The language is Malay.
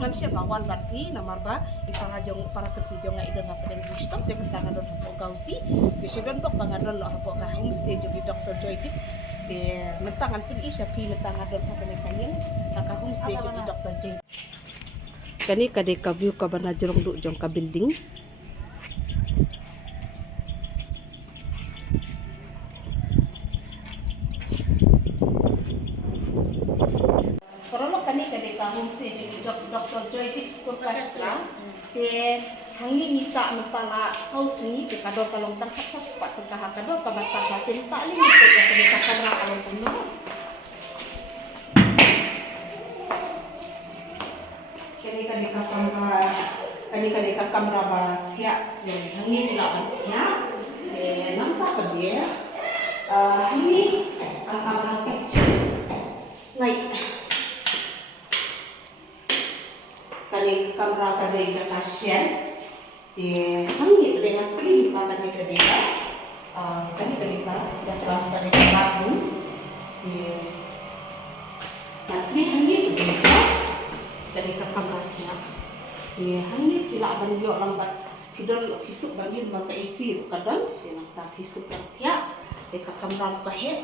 ngam siya bawan batni namarba para kecil nga idon hapo den gusto de tangan don hapo gauti de sudon bok bangadon lo hapo ka homestay jogi Dr. Joydip de mentangan pun isya pi mentangan don hapo ne kanyeng ka homestay jogi Dr. Joydip kani kade ka view ka bana jerong du jong ka building Korolo kani kade ka homestay jogi Dr. Joydip Kurkastra te hangi nisa mentala sausni te kador kalong tangkat sa sepat tengah kador ka batang batin tak limit te ka kade ka kamera kalong puno kani kade ka kamera ba tia hangi tila ba tia nampak ka dia hangi ang kamera picture like kali kamera kade jakasian di hangi dengan peling kamera kade kade jakra kade lagu di nanti hangi kade kamera dia di hangi tidak banjir lambat hidon hisuk banjir mata isi kadang di nang tak hisuk dia di kamera kahe